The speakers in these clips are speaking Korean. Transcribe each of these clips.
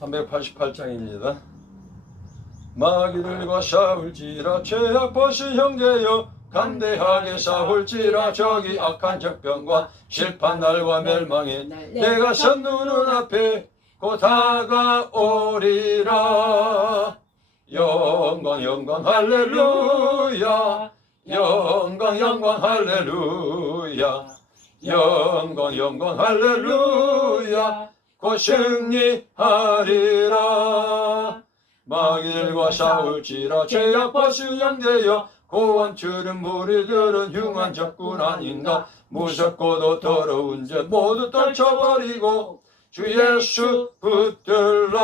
388장입니다. 마귀들과 싸울지라 죄악 벗은 형제여 담대하게 싸울지라 저기 악한 적병과 실판 날과 멸망에 내가 선 눈은 앞에 곧 다가오리라. 영광 영광 할렐루야, 영광 영광 할렐루야, 영광 영광 할렐루야, 곧 승리하리라. 마귀들과 싸울지라 죄악 벗은 형제여 고원추는 무리들은 흉한 적군 아닌가. 무섭고도 더러운 죄 모두 떨쳐버리고 주 예수 붙들라.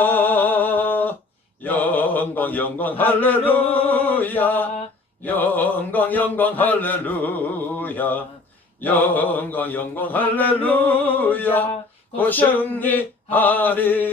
영광 영광 할렐루야, 영광 영광 할렐루야, 영광 영광 할렐루야, 곧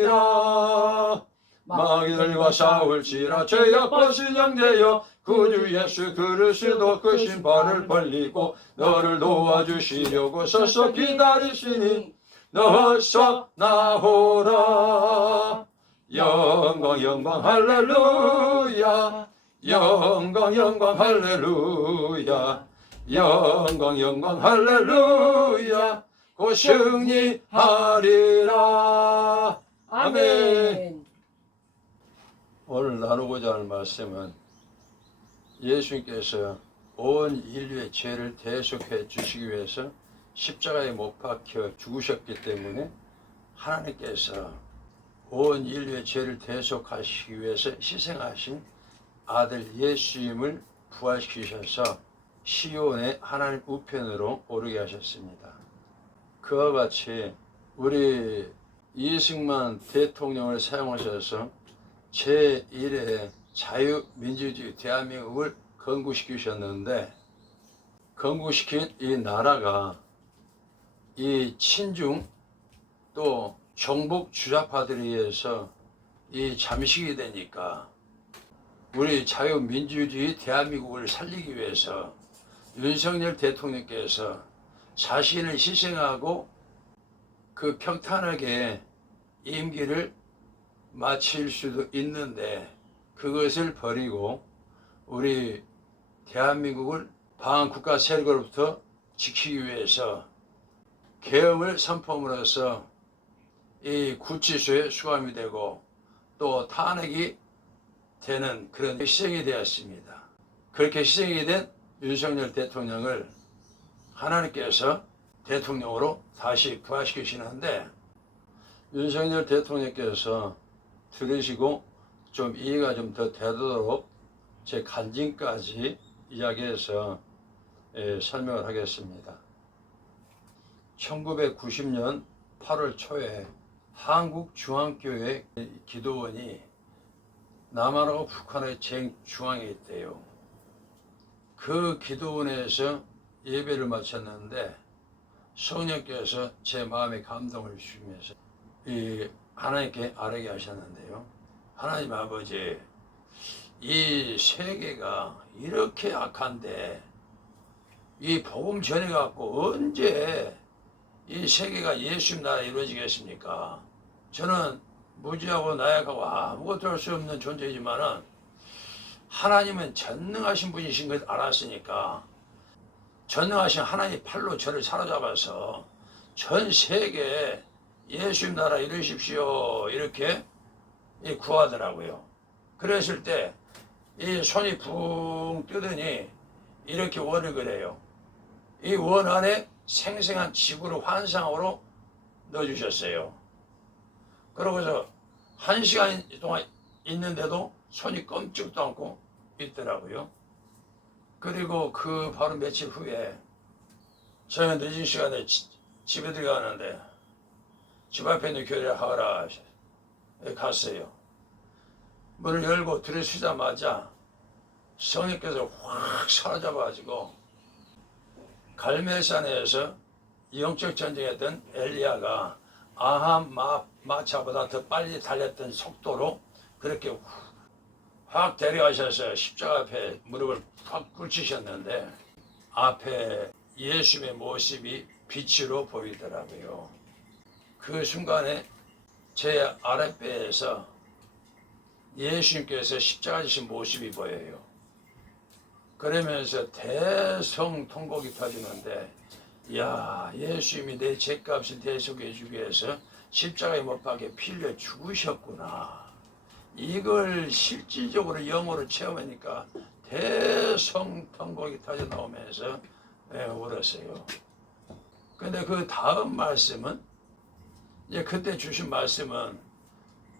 승리하리라. 마귀들과 싸울지라 죄악 벗은 형제여 구주 예수 그리스도 그 신발을 벌리고 너를 도와주시려고 서서 기다리시니 너서 나오라. 영광 영광 할렐루야, 영광 영광 할렐루야, 영광 영광 할렐루야, 곧 승리하리라. 아멘. 오늘 나누고자 하는 말씀은 예수님께서 온 인류의 죄를 대속해 주시기 위해서 십자가에 못 박혀 죽으셨기 때문에 하나님께서 온 인류의 죄를 대속하시기 위해서 희생하신 아들 예수님을 부활시키셔서 시온의 하나님 우편으로 오르게 하셨습니다. 그와 같이 우리 이승만 대통령을 사용하셔서 제1회 자유민주주의 대한민국을 건국시키셨는데, 건국시킨 이 나라가 이 친중 또 정복 주자파들에 의해서 이 잠식이 되니까 우리 자유민주주의 대한민국을 살리기 위해서 윤석열 대통령께서 자신을 희생하고 그 평탄하게 임기를 마칠 수도 있는데 그것을 버리고 우리 대한민국을 방한국가 세력으로부터 지키기 위해서 계엄을 선포함으로써 이 구치소에 수감이 되고 또 탄핵이 되는 그런 희생이 되었습니다. 그렇게 희생이 된 윤석열 대통령을 하나님께서 대통령으로 다시 부활시키시는데, 윤석열 대통령께서 들으시고 좀 이해가 좀 더 되도록 제 간증까지 이야기해서 설명을 하겠습니다. 1990년 8월 초에 한국중앙교회 기도원이 남한하고 북한의 중앙에 있대요. 그 기도원에서 예배를 마쳤는데 성령께서 제 마음에 감동을 주시면서 이 하나님께 아뢰게 하셨는데요. 하나님 아버지, 이 세계가 이렇게 악한데 이 복음 전해갖고 언제 이 세계가 예수님 나라 이루어지겠습니까? 저는 무지하고 나약하고 아무것도 할 수 없는 존재이지만은 하나님은 전능하신 분이신 걸 알았으니까 전능하신 하나님 팔로 저를 사로잡아서 전 세계에 예수님 나라 이루십시오 이렇게 구하더라고요. 그랬을 때 이 손이 붕 뜨더니 이렇게 원을 그래요. 이 원 안에 생생한 지구를 환상으로 넣어주셨어요. 그러고서 1시간 동안 있는데도 손이 껌찍도 않고 있더라고요. 그리고 그 바로 며칠 후에 저는 늦은 시간에 집에 들어가는데 집 앞에 있는 교회에 하라 갔어요. 문을 열고 들어서자마자 성령께서 확 사로잡아가지고 갈멜산에서 영적 전쟁했던 엘리야가 아합 마차보다 더 빨리 달렸던 속도로 그렇게 확 데려가셔서 십자가 앞에 무릎을 확 꿇히셨는데 앞에 예수님의 모습이 빛으로 보이더라고요. 그 순간에 제 아랫배에서 예수님께서 십자가 지신 모습이 보여요. 그러면서 대성통곡이 터지는데, 야, 예수님이 내 죄값을 대속해 주기 위해서 십자가에 못 박혀 피 흘려 죽으셨구나. 이걸 실질적으로 영어로 체험하니까 대성통곡이 터져 나오면서 울었어요. 근데 그 다음 말씀은, 이제 그때 주신 말씀은,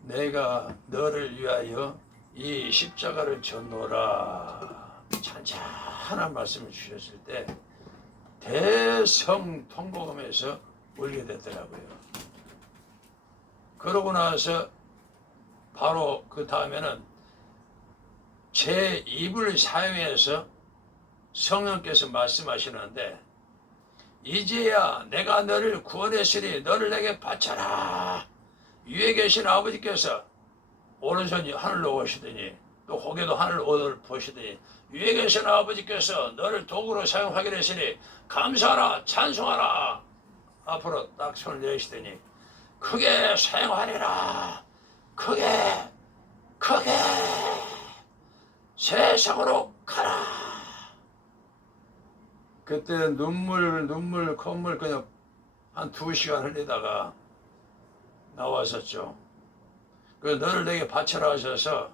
내가 너를 위하여 이 십자가를 졌노라. 찬찬한 말씀을 주셨을 때 대성통곡하면서 울게 되더라고요. 그러고 나서 바로 그 다음에는 제 입을 사용해서 성령께서 말씀하시는데, 이제야 내가 너를 구원했으니 너를 내게 바쳐라. 위에 계신 아버지께서 오른손이 하늘로 오시더니 또 고개도 하늘로 보시더니, 위에 계신 아버지께서 너를 도구로 사용하기로 했으니 감사하라, 찬송하라. 앞으로 딱 손을 내시더니 크게 사용하리라. 크게 세상으로 가라. 그때 눈물 콧물 그냥 한 2시간 흘리다가 나왔었죠. 그 너를 내게 바쳐라 하셔서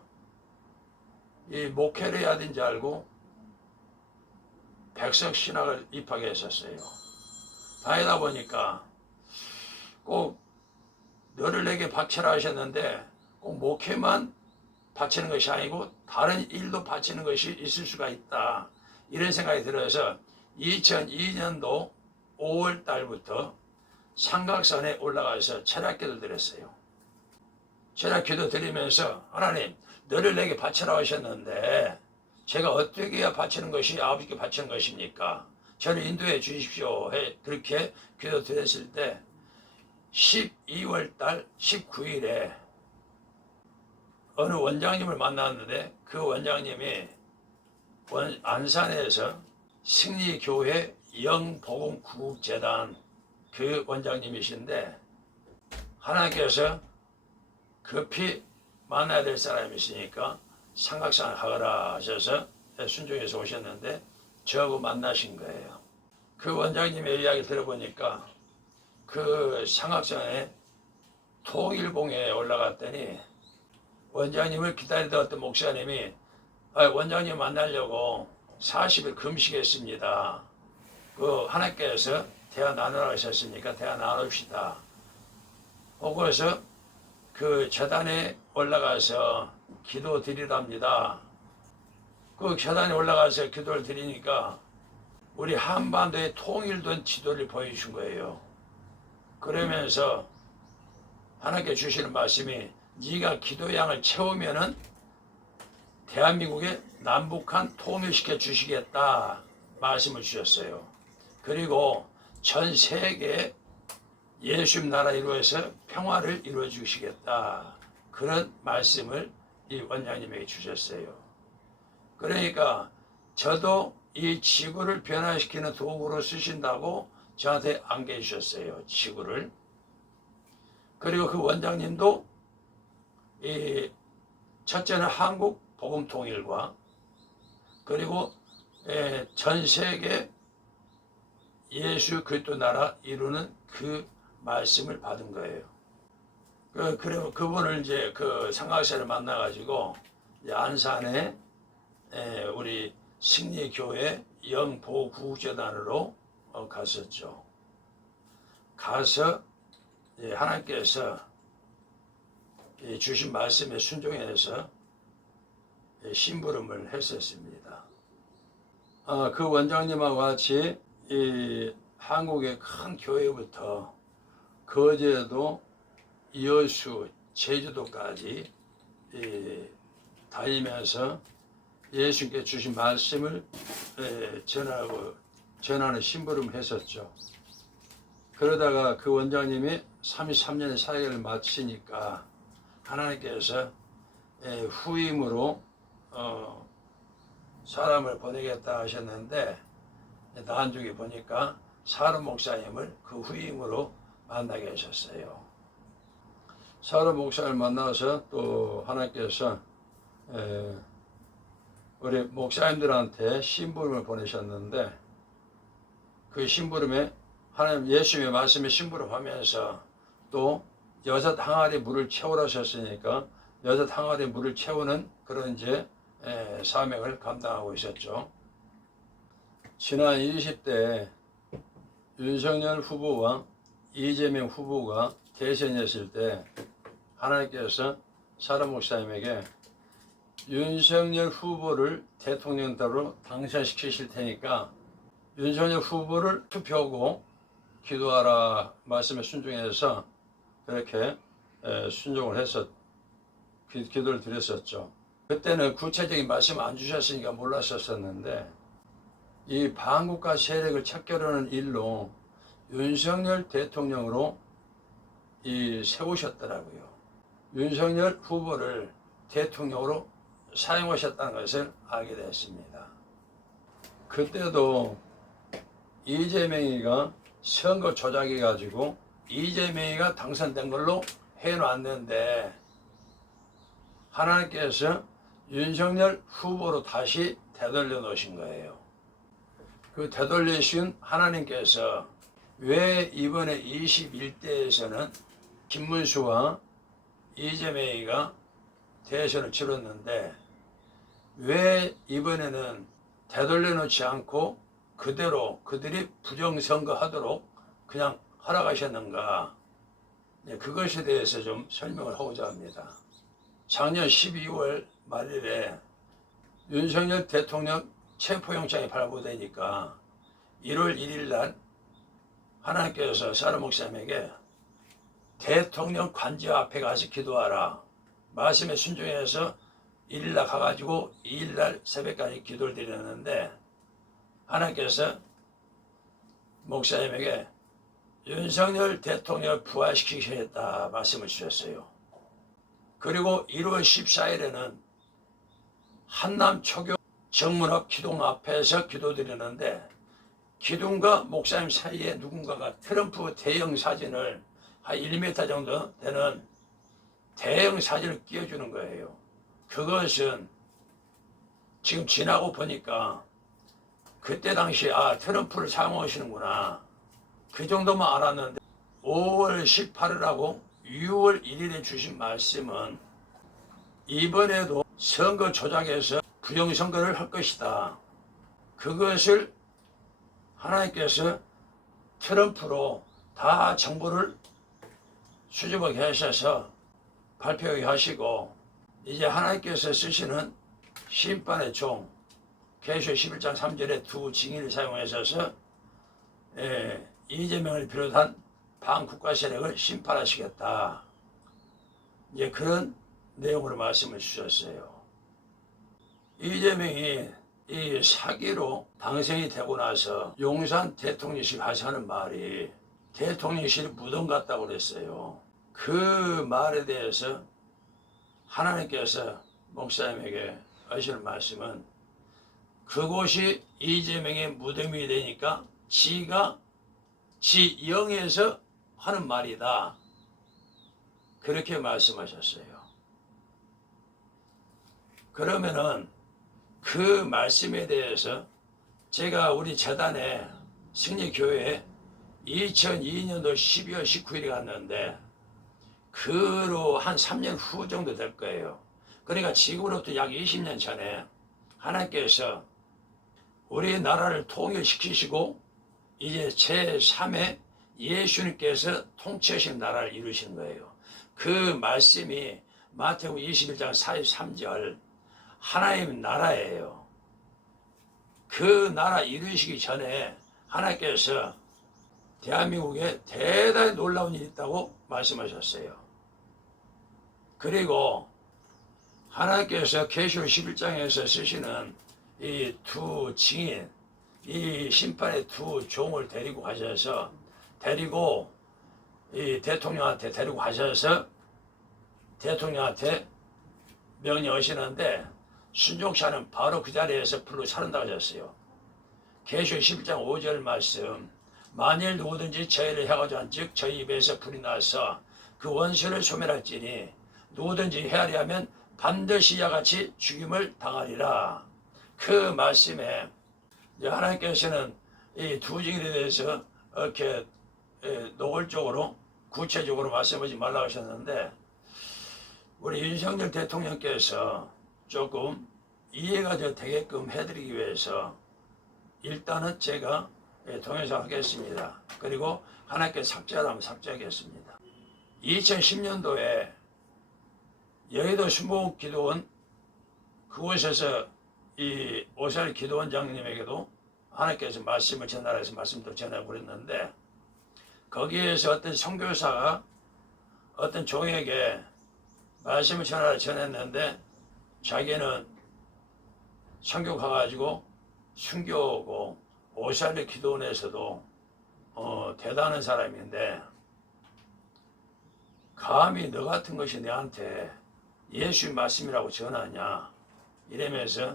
이 목회를 해야 되는지 알고 백석신학을 입학해 했었어요. 다니다 보니까 꼭 너를 내게 바쳐라 하셨는데 꼭 목회만 바치는 것이 아니고 다른 일도 바치는 것이 있을 수가 있다. 이런 생각이 들어서 2002년도 5월 달부터 삼각산에 올라가서 철학기도 드렸어요. 철학기도 드리면서, 하나님, 너를 내게 바쳐라 하셨는데 제가 어떻게 해야 바치는 것이 아버지께 바치는 것입니까? 저를 인도해 주십시오. 그렇게 기도 드렸을 때 12월 달 19일에 어느 원장님을 만났는데, 그 원장님이 안산에서 승리교회 영복음구국재단 그 원장님이신데, 하나님께서 급히 만나야 될 사람이 있으니까 삼각산 가거라 하셔서 순종해서 오셨는데 저하고 만나신 거예요. 그 원장님의 이야기 들어보니까 그 삼각산에 통일봉에 올라갔더니 원장님을 기다리던 어떤 목사님이 원장님 만나려고 40일 금식했습니다. 그 하나님께서 대화 나누라 하셨으니까 대화 나눕시다. 그래서 그 재단에 올라가서 기도 드리랍니다. 그 재단에 올라가서 기도를 드리니까 우리 한반도의 통일된 지도를 보여주신 거예요. 그러면서 하나님께 주시는 말씀이, 네가 기도양을 채우면은 대한민국에 남북한 통일시켜 주시겠다 말씀을 주셨어요. 그리고 전 세계에 예수님 나라 이루어서 평화를 이루어 주시겠다, 그런 말씀을 이 원장님에게 주셨어요. 그러니까 저도 이 지구를 변화시키는 도구로 쓰신다고 저한테 안겨주셨어요, 지구를. 그리고 그 원장님도 이 첫째는 한국 복음 통일과 그리고 전 세계 예수 그리스도 나라 이루는 그 말씀을 받은 거예요. 그리고 그분을 이제 그 삼각산을 만나가지고 안산에 우리 승리교회 영보구국재단으로 갔었죠. 가서 하나님께서 주신 말씀에 순종해서 심부름을 했었습니다. 그 원장님하고 같이 이 한국의 큰 교회부터 거제도, 여수, 제주도까지 다니면서 예수님께 주신 말씀을 전하는 심부름을 했었죠. 그러다가 그 원장님이 33년의 사역을 마치니까 하나님께서 후임으로 사람을 보내겠다 하셨는데, 나중에 보니까 사름 목사님을 그 후임으로 만나게 하셨어요. 사도 목사를 만나서 또 하나님께서 우리 목사님들한테 심부름을 보내셨는데, 그 심부름에 하나님 예수님의 말씀에 심부름하면서 또 여섯 항아리 물을 채우라 하셨으니까 여섯 항아리 물을 채우는 그런 이제 사명을 감당하고 있었죠. 지난 20대 윤석열 후보와 이재명 후보가 대선이었을 때 하나님께서 사도 목사님에게 윤석열 후보를 대통령으로 당선시키실 테니까 윤석열 후보를 투표하고 기도하라 말씀에 순종해서 그렇게 순종을 해서 기도를 드렸었죠. 그때는 구체적인 말씀을 안 주셨으니까 몰랐었는데, 이 반국가 세력을 척결하는 일로 윤석열 대통령으로 세우셨더라고요. 윤석열 후보를 대통령으로 사용하셨다는 것을 알게 됐습니다. 그때도 이재명이가 선거 조작해가지고 이재명이가 당선된 걸로 해놨는데, 하나님께서 윤석열 후보로 다시 되돌려 놓으신 거예요. 그 되돌리신 하나님께서 왜 이번에 21대에서는 김문수와 이재명이가 대선을 치렀는데 왜 이번에는 되돌려 놓지 않고 그대로 그들이 부정선거하도록 그냥 허락하셨는가, 그것에 대해서 좀 설명을 하고자 합니다. 작년 12월 말일에 윤석열 대통령 체포영장이 발부되니까 1월 1일 날 하나님께서 사도 목사님에게 대통령 관저 앞에 가서 기도하라 말씀에 순종해서 1일 날 가가지고 2일 날 새벽까지 기도를 드렸는데, 하나님께서 목사님에게 윤석열 대통령을 부활시키시겠다 말씀을 주셨어요. 그리고 1월 14일에는 한남 초교 정문 앞 기둥 앞에서 기도드리는데, 기둥과 목사님 사이에 누군가가 트럼프 대형 사진을 한 1m 정도 되는 대형 사진을 끼워주는 거예요. 그것은 지금 지나고 보니까 그때 당시 트럼프를 사용하시는구나, 그 정도만 알았는데 5월 18일하고 6월 1일에 주신 말씀은 이번에도 선거 조작해서 부정선거를 할 것이다. 그것을 하나님께서 트럼프로 다 정보를 수집하게 하셔서 발표하게 하시고, 이제 하나님께서 쓰시는 심판의 종 계시록 11장 3절에 두 징의를 사용하셔서 이재명을 비롯한 반국가 세력을 심판하시겠다, 이제 그런 내용으로 말씀을 주셨어요. 이재명이 이 사기로 당선이 되고 나서 용산 대통령실 가서 하는 말이 대통령실 무덤 같다고 그랬어요. 그 말에 대해서 하나님께서 목사님에게 하시는 말씀은 그곳이 이재명의 무덤이 되니까 지가 지 영에서 하는 말이다, 그렇게 말씀하셨어요. 그러면은 그 말씀에 대해서 제가 우리 재단에 승리교회에 2002년도 12월 19일에 갔는데 그로 한 3년 후 정도 될 거예요. 그러니까 지금으로부터 약 20년 전에 하나님께서 우리나라를 통일시키시고 이제 제3의 예수님께서 통치하신 나라를 이루신 거예요. 그 말씀이 마태복음 21장 43절 하나님 나라예요. 그 나라 이루시기 전에 하나님께서 대한민국에 대단히 놀라운 일이 있다고 말씀하셨어요. 그리고 하나님께서 계시록 11장에서 쓰시는 이 두 증인, 이 심판의 두 종을 데리고 가셔서 이 대통령한테 데리고 가셔서 대통령한테 명령하시는데 순종치 않으면 바로 그 자리에서 불로 살른다고 하셨어요. 계시록 11장 5절 말씀, 만일 누구든지 저희를 향하지 않즉 저희 입에서 불이 나서 그 원수를 소멸할지니 누구든지 헤아리하면 반드시 이와 같이 죽임을 당하리라. 그 말씀에 하나님께서는 이 두 증인에 대해서 이렇게 노골적으로 구체적으로 말씀하지 말라고 하셨는데, 우리 윤석열 대통령께서 조금 이해가 되게끔 해드리기 위해서 일단은 제가 동영상 하겠습니다. 그리고 하나님께 삭제하라면 삭제하겠습니다. 2010년도에 여의도 순복 기도원, 그곳에서 이 오사리 기도원장님에게도 하나님께서 말씀을 전달해서 말씀도 전해버렸는데, 거기에서 어떤 선교사가 어떤 종에게 말씀을 전했는데, 자기는 선교 가가지고 순교하고 오사리 기도원에서도 대단한 사람인데, 감히 너 같은 것이 내한테 예수의 말씀이라고 전하냐, 이러면서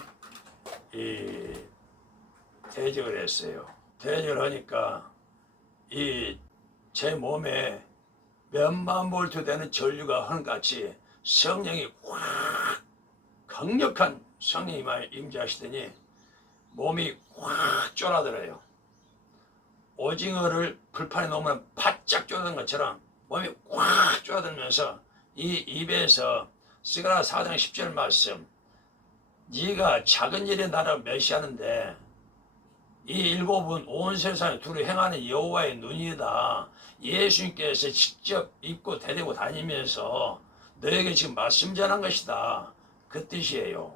이 대적을 했어요. 대적을 하니까 이 제 몸에 몇만 볼트 되는 전류가 하는같이 성령이 확, 강력한 성령이 임재하시더니 몸이 확 쫄아들어요. 오징어를 불판에 놓으면 바짝 쫄아드는 것처럼 몸이 확 쫄아들면서 이 입에서 스가랴 4장 10절 말씀, 네가 작은 일에 나를 멸시하는데 이 일곱은 온 세상에 두루 행하는 여호와의 눈이다. 예수님께서 직접 입고 데리고 다니면서 너에게 지금 말씀 전한 것이다. 그 뜻이에요.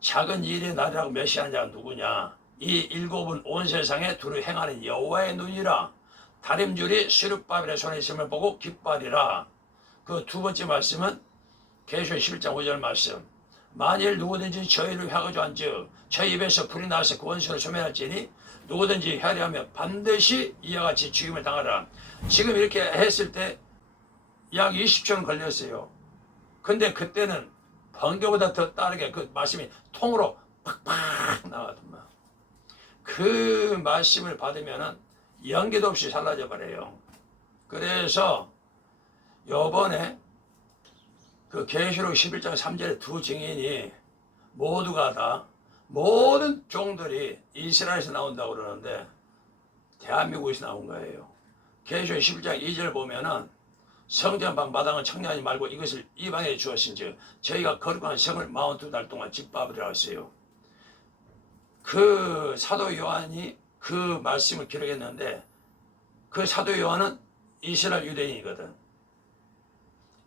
작은 일에 나라고 멸시하는 자가 누구냐? 이 일곱은 온 세상에 두루 행하는 여호와의 눈이라. 다림줄이 수룹바벨의 손에 있음을 보고 기뻐하리라. 그 두 번째 말씀은 계시록 11장 5절 말씀. 만일 누구든지 저희를 향하여한즉 저희 입에서 불이 나서 그 원수를 소멸할지니 누구든지 헤아리하며 반드시 이와 같이 죽임을 당하라. 지금 이렇게 했을 때 약 20초는 걸렸어요. 근데 그때는 번개보다 더 빠르게 그 말씀이 통으로 팍팍 나가더만. 그 말씀을 받으면은 연기도 없이 사라져 버려요. 그래서 요번에 그 계시록 11장 3절에 두 증인이 모두가 다 모든 종들이 이스라엘에서 나온다고 그러는데 대한민국에서 나온 거예요. 계시록 11장 2절 보면은 성전방 마당은 청량하지 말고 이것을 이방에 주었은즉 저희가 거룩한 성을 42달 동안 짓밟으리라 했어요. 그 사도 요한이 그 말씀을 기록했는데, 그 사도 요한은 이스라엘 유대인이거든.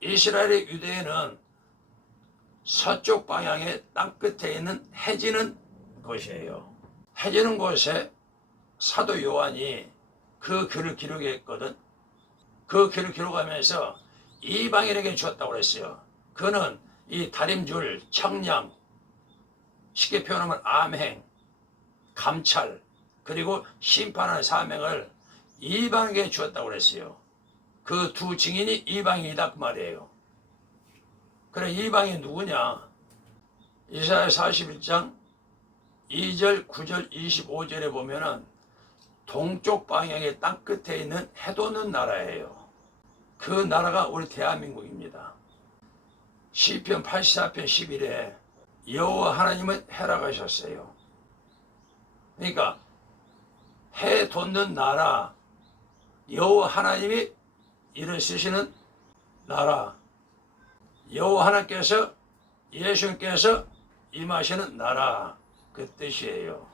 이스라엘의 유대인은 서쪽 방향의 땅끝에 있는 해지는 곳이에요. 해지는 곳에 사도 요한이 그 글을 기록했거든. 그 글을 기록하면서 이방인에게 주었다고 그랬어요. 그는 이 다림줄, 청량, 쉽게 표현하면 암행, 감찰, 그리고 심판하는 사명을 이방에게 주었다고 그랬어요. 그 두 증인이 이방인이다 그 말이에요. 그래, 이방이 누구냐? 이사야 41장 2절, 9절, 25절에 보면은 동쪽 방향의 땅끝에 있는 해돋는 나라예요. 그 나라가 우리 대한민국입니다. 시편 84편 11에 여호와 하나님은 해라고 하셨어요. 그러니까 해 돋는 나라, 여호와 하나님이 일을 쓰시는 나라, 여호와 하나님께서, 예수님께서 임하시는 나라, 그 뜻이에요.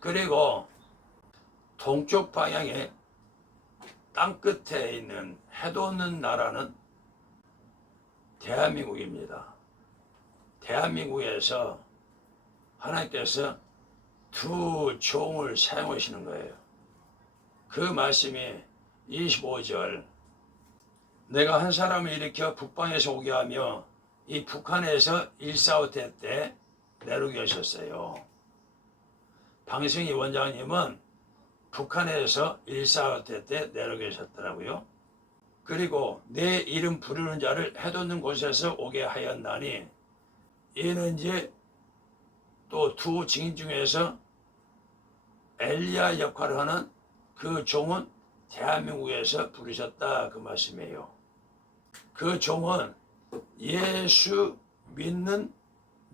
그리고 동쪽 방향의 땅끝에 있는 해돋는 나라는 대한민국입니다. 대한민국에서 하나님께서 두 종을 사용하시는 거예요. 그 말씀이 25절, 내가 한 사람을 일으켜 북방에서 오게 하며 이 북한에서 145태 때 내려오게 하셨어요. 방승희 원장님은 북한에서 145태 때 내려오게 하셨더라고요. 그리고 내 이름 부르는 자를 해돋는 곳에서 오게 하였나니, 이는 이제 또 두 증인 중에서 엘리야 역할을 하는 그 종은 대한민국에서 부르셨다 그 말씀이에요. 그 종은 예수 믿는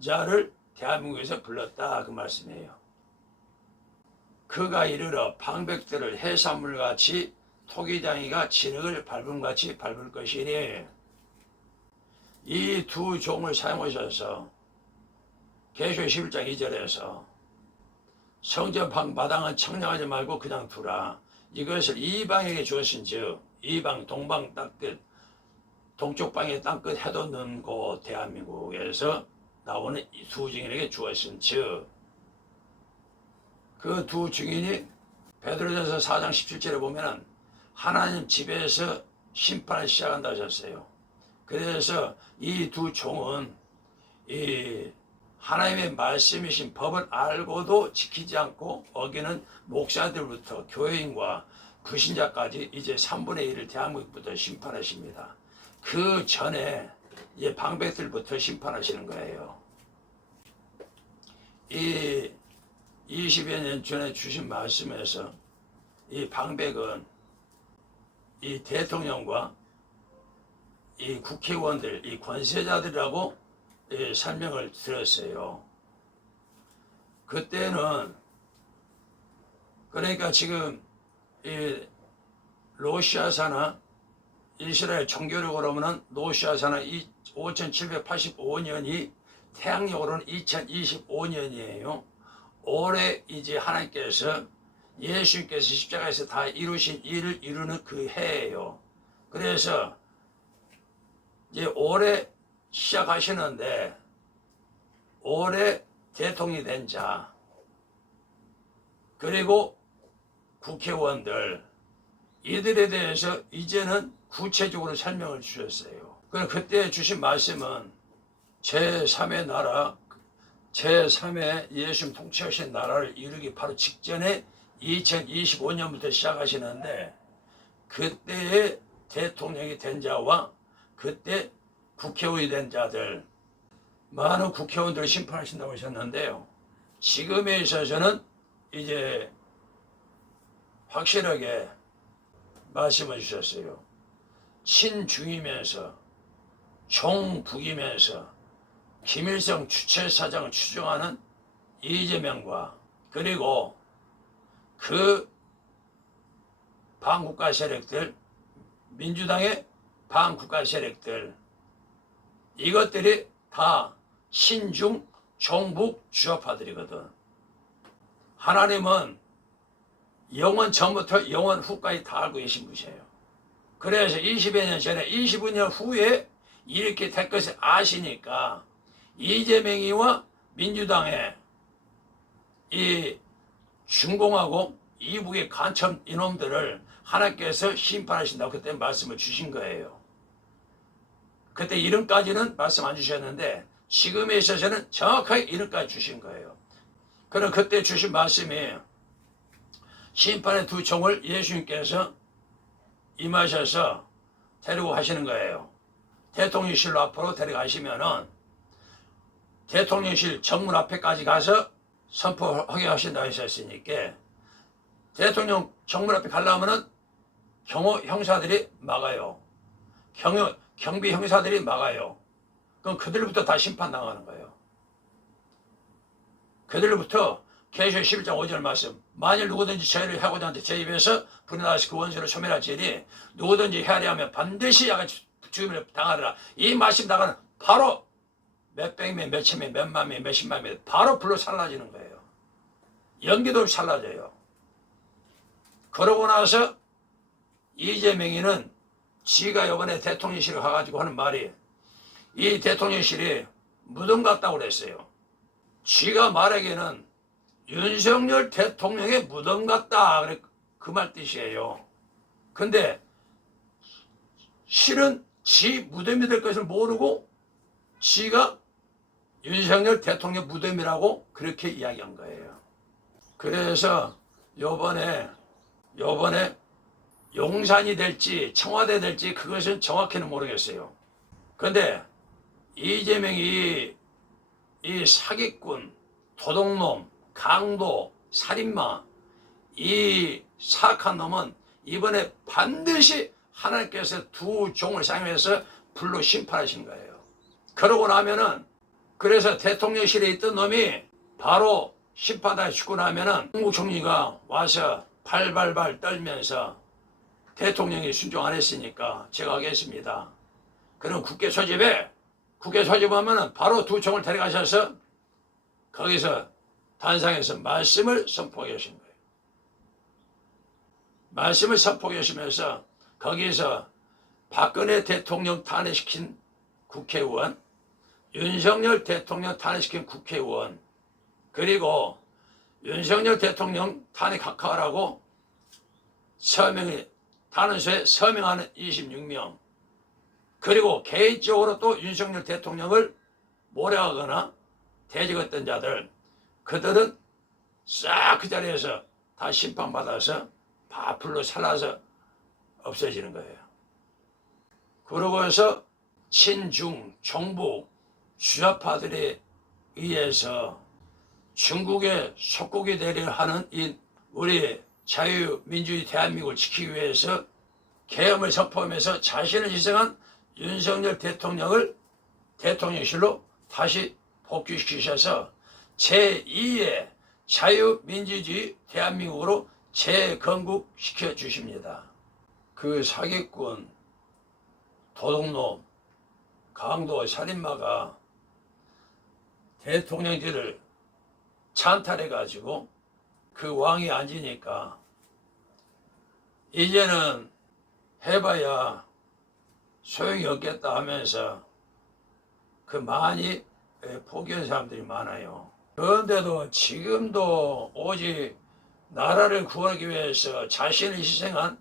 자를 대한민국에서 불렀다 그 말씀이에요. 그가 이르러 방백들을 해산물같이 토기장이가 진흙을 밟음같이 밟을 것이니 이 두 종을 사용하셔서 계시록 11장 2절에서 성전 방마당은 청량하지 말고 그냥 두라. 이것을 이방에게 주었은즉 이방 동방 땅끝 동쪽 방의 땅끝 해도 넣는 곳 대한민국에서 나오는 이 두 증인에게 주었은즉 그 두 증인이 베드로전서 4장 17절에 보면은 하나님 집에서 심판을 시작한다 하셨어요. 그래서 이 두 종은 이 하나님의 말씀이신 법을 알고도 지키지 않고 어기는 목사들부터 교회인과 불신자까지 이제 3분의 1을 대한민국부터 심판하십니다. 그 전에 이제 방백들부터 심판하시는 거예요. 이 20여 년 전에 주신 말씀에서 이 방백은 이 대통령과 이 국회의원들, 이 권세자들이라고 설명을 들었어요. 그때는 그러니까 지금 이 러시아사나 이스라엘 종교력으로 보면 러시아사나 5785년이 태양력으로는 2025년이에요. 올해 이제 하나님께서 예수님께서 십자가에서 다 이루신 일을 이루는 그 해예요. 그래서 이제 올해 시작하시는데 올해 대통령이 된 자 그리고 국회의원들 이들에 대해서 이제는 구체적으로 설명을 주셨어요. 그때 주신 말씀은 제3의 나라 제3의 예수님 통치하신 나라를 이루기 바로 직전에 2025년부터 시작하시는데 그때의 대통령이 된 자와 그때 국회의원이 된 자들 많은 국회의원들을 심판하신다고 하셨는데요. 지금에 있어서는 이제 확실하게 말씀을 주셨어요. 친중이면서 종북이면서 김일성 주체사장을 추종하는 이재명과 그리고 그 반국가 세력들 민주당의 반국가 세력들 이것들이 다 신중 종북 주업파들이거든. 하나님은 영원 전부터 영원 후까지 다 알고 계신 분이에요. 그래서 20여 년 전에 25년 후에 이렇게 될 것을 아시니까 이재명이와 민주당의 이 중공하고 이북의 간첩 이놈들을 하나님께서 심판하신다고 그때 말씀을 주신 거예요. 그때 이름까지는 말씀 안 주셨는데 지금에 있어서는 정확하게 이름까지 주신 거예요. 그럼 그때 주신 말씀이 심판의 두 종을 예수님께서 임하셔서 데리고 가시는 거예요. 대통령실로 앞으로 데려가시면은 대통령실 정문 앞에까지 가서 선포하게 하신다고 하셨으니까 대통령 정문 앞에 가려면은 경호 형사들이 막아요. 경비 형사들이 막아요. 그럼 그들부터 다 심판당하는 거예요. 그들부터 계시록 11장 5절 말씀 만일 누구든지 저희를 해고자 하는데 제 입에서 불이 나서 그 원수를 소멸할지니 누구든지 헤아려 하면 반드시 야가 죽임을 당하리라. 이 말씀 나가는 바로 몇백 명, 몇천 명, 몇만 명, 몇십만 명 바로 불로 사라지는 거예요. 연기도 없이 사라져요. 그러고 나서 이재명이는 지가 이번에 대통령실에 가가지고 하는 말이 이 대통령실이 무덤 같다고 그랬어요. 지가 말하기에는 윤석열 대통령의 무덤 같다. 그 말 뜻이에요. 근데 실은 지 무덤이 될 것을 모르고 지가 윤석열 대통령 무덤이라고 그렇게 이야기한 거예요. 그래서 요번에 용산이 될지 청와대 될지 그것은 정확히는 모르겠어요. 근데 이재명이 이 사기꾼, 도둑놈, 강도, 살인마 이 사악한 놈은 이번에 반드시 하나님께서 두 종을 사용해서 불로 심판하신 거예요. 그러고 나면은 그래서 대통령실에 있던 놈이 바로 심판다 죽고 나면은 국무총리가 와서 발발발 떨면서 대통령이 순종 안 했으니까 제가 하겠습니다. 그럼 국회 소집하면은 바로 두 총을 데려가셔서 거기서 단상에서 말씀을 선포하신 거예요. 말씀을 선포하시면서 거기서 박근혜 대통령 탄핵시킨 국회의원, 윤석열 대통령 탄핵시킨 국회의원, 그리고 윤석열 대통령 탄핵하라고 탄원서에 서명하는 26명, 그리고 개인적으로 또 윤석열 대통령을 모략하거나 대적했던 자들, 그들은 싹 그 자리에서 다 심판받아서 다 불로 살라서 없어지는 거예요. 그러고서 친중, 종북, 주좌파들에 의해서 중국의 속국이 되려 하는 이 우리 자유민주주의 대한민국을 지키기 위해서 계엄을 선포하면서 자신을 희생한 윤석열 대통령을 대통령실로 다시 복귀시키셔서 제2의 자유민주주의 대한민국으로 재건국시켜 주십니다. 그 사기꾼, 도둑놈, 강도 살인마가 대통령실을 찬탈해가지고 그 왕이 앉으니까 이제는 해봐야 소용이 없겠다 하면서 그 많이 포기한 사람들이 많아요. 그런데도 지금도 오직 나라를 구하기 위해서 자신을 희생한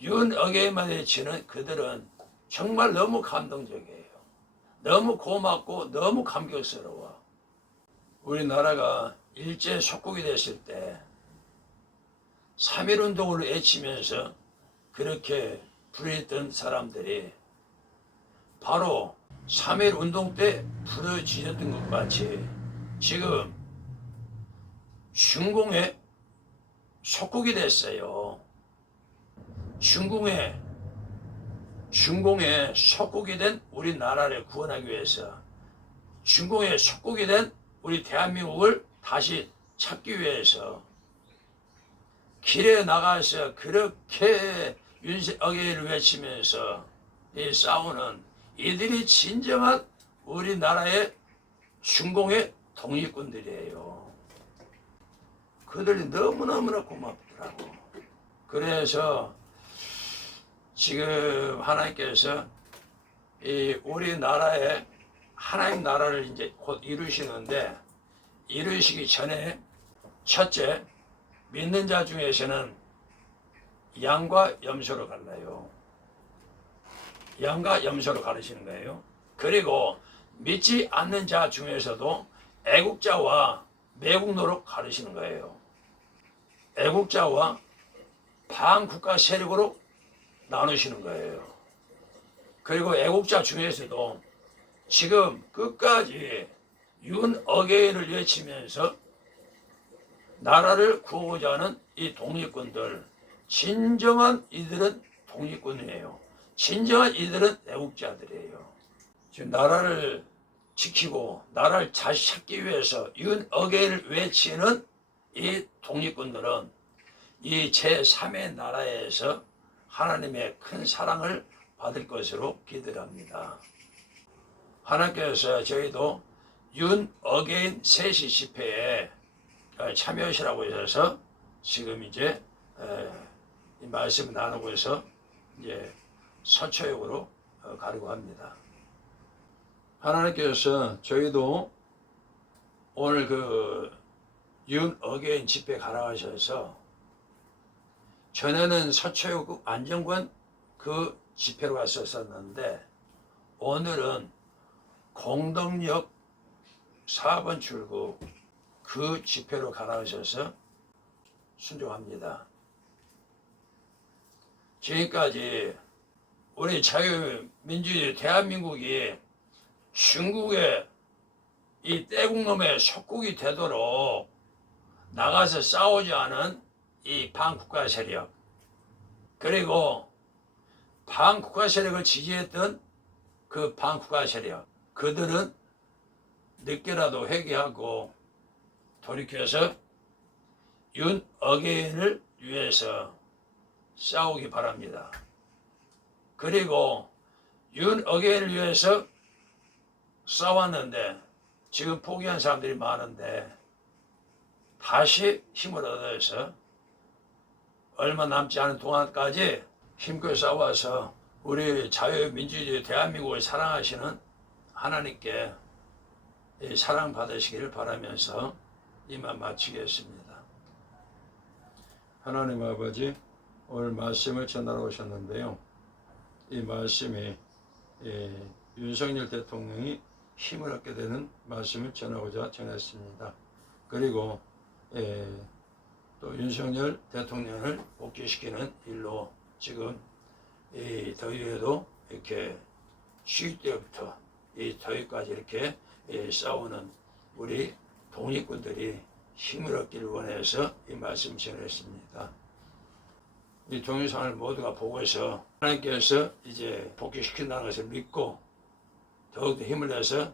윤어게인만에 지는 그들은 정말 너무 감동적이에요. 너무 고맙고 너무 감격스러워. 우리나라가 일제 속국이 됐을 때 3.1운동을 외치면서 그렇게 부르짖던 사람들이 바로 3.1운동 때 부르짖었던 것 같이 지금 중공의 속국이 됐어요. 중공의 속국이 된 우리나라를 구원하기 위해서 중공의 속국이 된 우리 대한민국을 다시 찾기 위해서 길에 나가서 그렇게 윤석열을 외치면서 이 싸우는 이들이 진정한 우리나라의 중공의 독립군들이에요. 그들이 너무너무나 고맙더라고. 그래서 지금 하나님께서 이 우리나라의 하나님 나라를 이제 곧 이루시는데 이루시기 전에 첫째, 믿는 자 중에서는 양과 염소로 갈라요. 양과 염소로 가르치는 거예요. 그리고 믿지 않는 자 중에서도 애국자와 매국노로 가르치는 거예요. 애국자와 반국가 세력으로 나누시는 거예요. 그리고 애국자 중에서도 지금 끝까지 윤어게인을 외치면서 나라를 구하고자 하는 이 독립군들, 진정한 이들은 독립군이에요. 진정한 이들은 애국자들이에요. 지금 나라를 지키고 나라를 다시 찾기 위해서 윤어게인을 외치는 이 독립군들은 이 제3의 나라에서 하나님의 큰 사랑을 받을 것으로 기대합니다. 하나님께서 저희도 윤어게인 셋이 집회에 참여하시라고 하셔서 지금 이제 이 말씀을 나누고 해서 이제 서초역으로 가려고 합니다. 하나님께서 저희도 오늘 그 윤어게인 집회 가라 하셔서 전에는 서초역 안정권 그 집회로 갔었는데 오늘은 공덕역 4번 출구 그 집회로 가라 하셔서 순종합니다. 지금까지 우리 자유민주주의 대한민국이 중국의 이 떼국놈의 속국이 되도록 나가서 싸우지 않은 이 반국가 세력, 그리고 반국가 세력을 지지했던 그 반국가 세력 그들은 늦게라도 회개하고 돌이켜서 윤어게인을 위해서 싸우기 바랍니다. 그리고 윤어게인을 위해서 싸웠는데 지금 포기한 사람들이 많은데 다시 힘을 얻어서 얼마 남지 않은 동안까지 힘껏 싸워서 우리 자유민주주의 대한민국을 사랑하시는 하나님께 사랑받으시기를 바라면서 이만 마치겠습니다. 하나님 아버지, 오늘 말씀을 전하러 오셨는데요. 이 말씀이 윤석열 대통령이 힘을 얻게 되는 말씀을 전하고자 전했습니다. 그리고 또 윤석열 대통령을 복귀시키는 일로 지금 이 더위에도 이렇게 쉴 때부터 이 더위까지 이렇게 싸우는 우리 독립군들이 힘을 얻기를 원해서 이 말씀 전했습니다. 이 동영상을 모두가 보고서 하나님께서 이제 복귀시킨다는 것을 믿고 더욱더 힘을 내서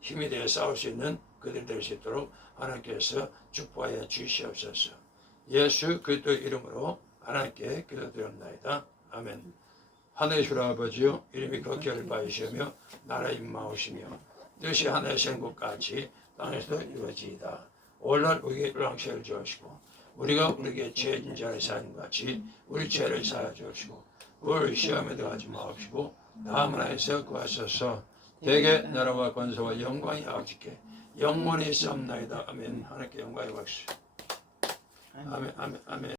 힘이 되어 싸울 수 있는 그들이 될 수 있도록 하나님께서 축복하여 주시옵소서. 예수 그리스도 이름으로 하나님께 기도드렸나이다. 아멘. 하늘의 아버지여, 이름이 거룩히 받으시며 나라의 임마오시며 뜻이 하늘에서 것 같이 땅에서도 이루어지이다. 오늘날 우리에게 일왕죄를 주시고 우리가 우리에게 죄진 자를 사하는 같이 우리 죄를 사하여 주시고 우리를 시험에 들어가지 마옵시고 다만 하에서 구하소서. 대개 나라와 권세와 영광이 아버지께 영원히 있사옵나이다. 아멘. 하나님께 영광이 받으시오. 아멘. 아멘. 아멘.